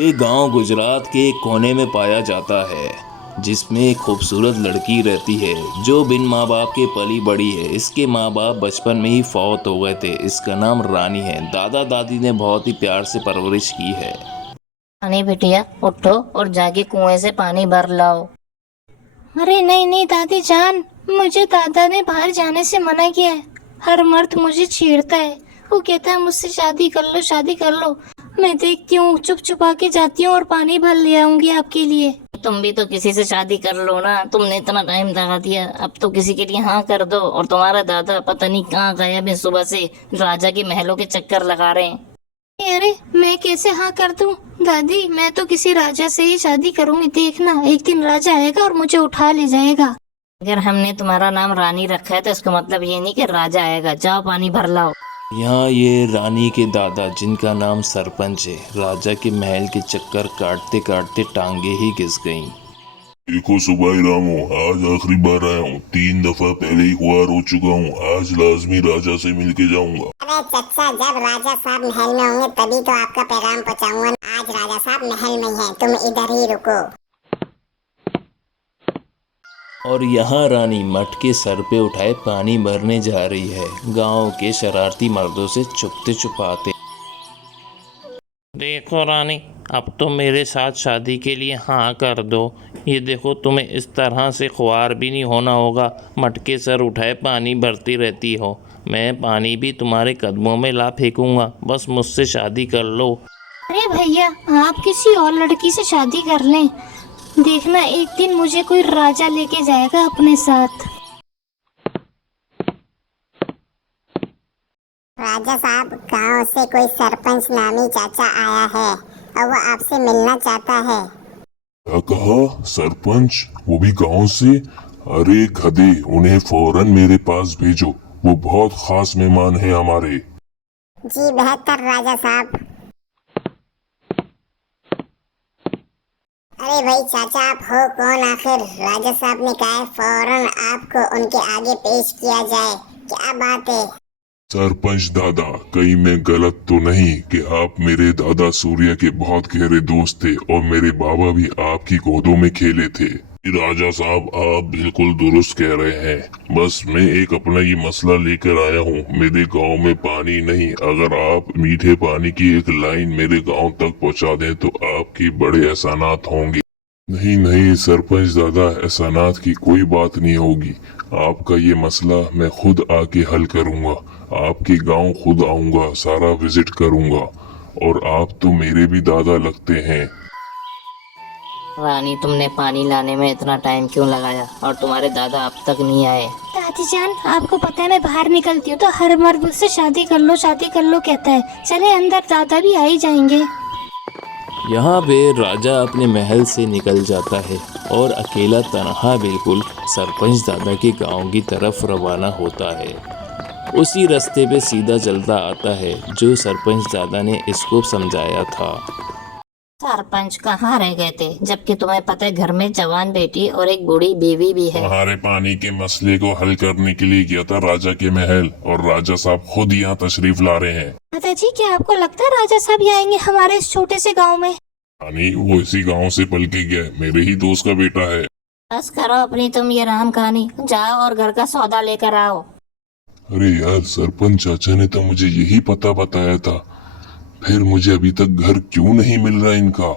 ये गांव गुजरात के एक कोने में पाया जाता है, जिसमें एक खूबसूरत लड़की रहती है जो बिन माँ बाप के पली बड़ी है। इसके माँ बाप बचपन में ही फौत हो गए थे। इसका नाम रानी है। दादा दादी ने बहुत ही प्यार से परवरिश की है। रानी बिटिया, उठो और जाके कुएं से पानी भर लाओ। अरे नहीं नहीं दादी जान, मुझे दादा ने बाहर जाने से मना किया है। हर मर्द मुझे छेड़ता है। वो कहता है मुझसे शादी कर लो, शादी कर लो। मैं देखती हूँ, चुप छुपा के जाती हूँ और पानी भर ले आऊंगी आपके लिए। तुम भी तो किसी से शादी कर लो ना। तुमने इतना टाइम लगा दिया, अब तो किसी के लिए हाँ कर दो। और तुम्हारा दादा पता नहीं कहाँ गायब है, सुबह से राजा के महलों के चक्कर लगा रहे हैं। अरे मैं कैसे हाँ कर दूं दादी, मैं तो किसी राजा से ही शादी करूंगी। देखना एक दिन राजा आएगा और मुझे उठा ले जाएगा। अगर हमने तुम्हारा नाम रानी रखा है तो इसका मतलब ये नहीं कि राजा आएगा। जाओ पानी भर लाओ। यहाँ ये रानी के दादा, जिनका नाम सरपंच है, राजा के महल के चक्कर काटते काटते टांगे ही घिस गईं। देखो सुबाई रामो, आज आखिरी बार आया हूँ। 3 दफा पहले ही खुआर हो चुका हूँ। आज लाजमी राजा से मिलके जाऊंगा। अरे चचा, जब राजा साहब महल में होंगे तभी तो आपका पैगाम पहुंचाऊंगा। आज राजा साहब महल में ही हैं, तुम इधर ही रुको। और यहाँ रानी मटके सर पे उठाए पानी भरने जा रही है, गांव के शरारती मर्दों से छुपते छुपाते। देखो रानी, अब तो मेरे साथ शादी के लिए हाँ कर दो। ये देखो, तुम्हें इस तरह से ख्वार भी नहीं होना होगा। मटके सर उठाए पानी भरती रहती हो। मैं पानी भी तुम्हारे कदमों में ला फेंकूंगा। बस मुझसे शादी कर लो। अरे भैया, आप किसी और लड़की से शादी कर लें। देखना एक दिन मुझे कोई राजा लेके जाएगा अपने साथ। राजा साहब, गांव से कोई सरपंच नामी चाचा आया है और वो आपसे मिलना चाहता है। क्या कहा? सरपंच? वो भी गांव से? अरे गधे, उन्हें फौरन मेरे पास भेजो। वो बहुत खास मेहमान है हमारे। जी बेहतर राजा साहब। अरे भाई चाचा, आप हो कौन आखिर? राजा साहब ने कहा है फौरन आपको उनके आगे पेश किया जाए। क्या बात है? सरपंच दादा, कहीं मैं गलत तो नहीं कि आप मेरे दादा सूर्य के बहुत गहरे दोस्त थे और मेरे बाबा भी आपकी गोदों में खेले थे। राजा साहब, आप बिल्कुल दुरुस्त कह रहे हैं। बस मैं एक अपना ये मसला लेकर आया हूँ। मेरे गांव में पानी नहीं। अगर आप मीठे पानी की एक लाइन मेरे गांव तक पहुँचा दें तो आपकी बड़े एहसानात होंगे। नहीं नहीं सरपंच दादा, एहसानात की कोई बात नहीं होगी। आपका ये मसला मैं खुद आके हल करूँगा। आपके गांव खुद आऊँगा, सारा विजिट करूँगा। और आप तो मेरे भी दादा लगते हैं। रानी, तुमने पानी लाने में इतना टाइम क्यों लगाया? और तुम्हारे दादा अब तक नहीं आए? दादी जान, आपको पता है मैं बाहर निकलती हूँ तो हर मर्द मुझसे शादी कर लो, शादी कर लो कहता है। चले अंदर, दादा भी आ ही जाएंगे। यहाँ पे राजा अपने महल से निकल जाता है और अकेला तनहा बिल्कुल सरपंच दादा के गांव की तरफ रवाना होता है। उसी रास्ते पे सीधा चलता आता है जो सरपंच दादा ने इसको समझाया था। सरपंच कहाँ रह गए थे, जबकि तुम्हें पता है घर में जवान बेटी और एक बूढ़ी बीवी भी है। तुम्हारे पानी के मसले को हल करने के लिए गया था राजा के महल, और राजा साहब खुद यहाँ तशरीफ ला रहे हैं। दादाजी, क्या आपको लगता है राजा साहब ही आएंगे हमारे इस छोटे से गांव में? रानी, वो इसी गांव से पल के गया है। मेरे ही दोस्त का बेटा है। बस करो अपनी तुम ये राम कहानी। जाओ और घर का सौदा लेकर आओ। अरे यार, सरपंच चाचा ने तो मुझे यही पता बताया था, फिर मुझे अभी तक घर क्यों नहीं मिल रहा इनका।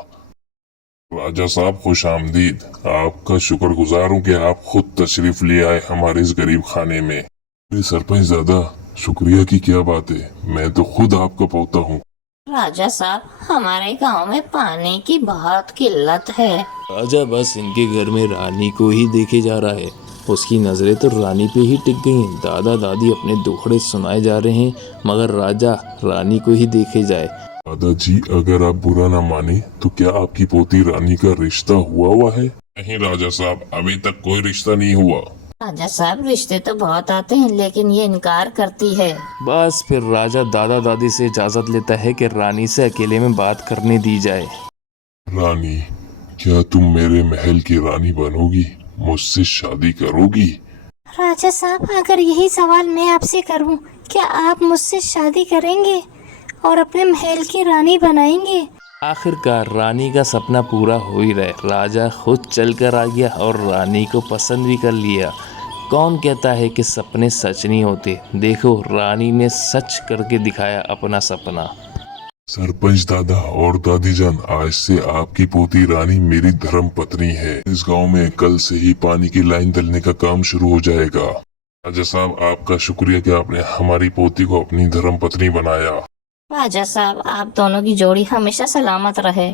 राजा साहब खुश आमदीद। आपका शुक्रगुजार हूँ कि आप खुद तशरीफ ले आए हमारे इस गरीब खाने में। अरे सरपंच दादा, शुक्रिया की क्या बात है, मैं तो खुद आपका पोता हूँ। राजा साहब, हमारे गांव में पानी की बहुत किल्लत है। राजा बस इनके घर में रानी को ही देखे जा रहा है। उसकी नज़रें तो रानी पे ही टिक गई हैं। दादा दादी अपने दुखड़े सुनाए जा रहे हैं, मगर राजा रानी को ही देखे जाए। दादाजी, अगर आप बुरा ना माने तो क्या आपकी पोती रानी का रिश्ता हुआ है? नहीं राजा साहब, अभी तक कोई रिश्ता नहीं हुआ। राजा साहब, रिश्ते तो बहुत आते हैं लेकिन ये इनकार करती है। बस फिर राजा दादा दादी से इजाज़त लेता है कि रानी से अकेले में बात करने दी जाए। रानी, क्या तुम मेरे महल की रानी बनोगी? मुझसे शादी करोगी? राजा साहब, अगर यही सवाल मैं आपसे करूं, क्या आप मुझसे शादी करेंगे और अपने महल की रानी बनाएंगे? आखिरकार रानी का सपना पूरा हो ही रहा। राजा खुद चल कर आ गया और रानी को पसंद भी कर लिया। कौन कहता है कि सपने सच नहीं होते। देखो रानी ने सच करके दिखाया अपना सपना। सरपंच दादा और दादी जान, आज से आपकी पोती रानी मेरी धर्म पत्नी है। इस गांव में कल से ही पानी की लाइन डलने का काम शुरू हो जाएगा। राजा साहब, आपका शुक्रिया कि आपने हमारी पोती को अपनी धर्म पत्नी बनाया। राजा साहब, आप दोनों की जोड़ी हमेशा सलामत रहे।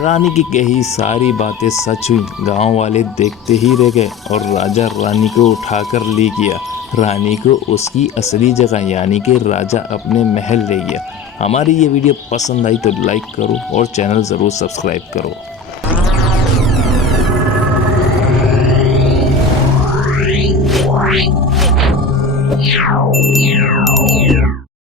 रानी की कही सारी बातें सच हुई। गांव वाले देखते ही रह गए और राजा रानी को उठाकर ले गया। रानी को उसकी असली जगह यानी कि राजा अपने महल ले गया। हमारी ये वीडियो पसंद आई तो लाइक करो और चैनल ज़रूर सब्सक्राइब करो।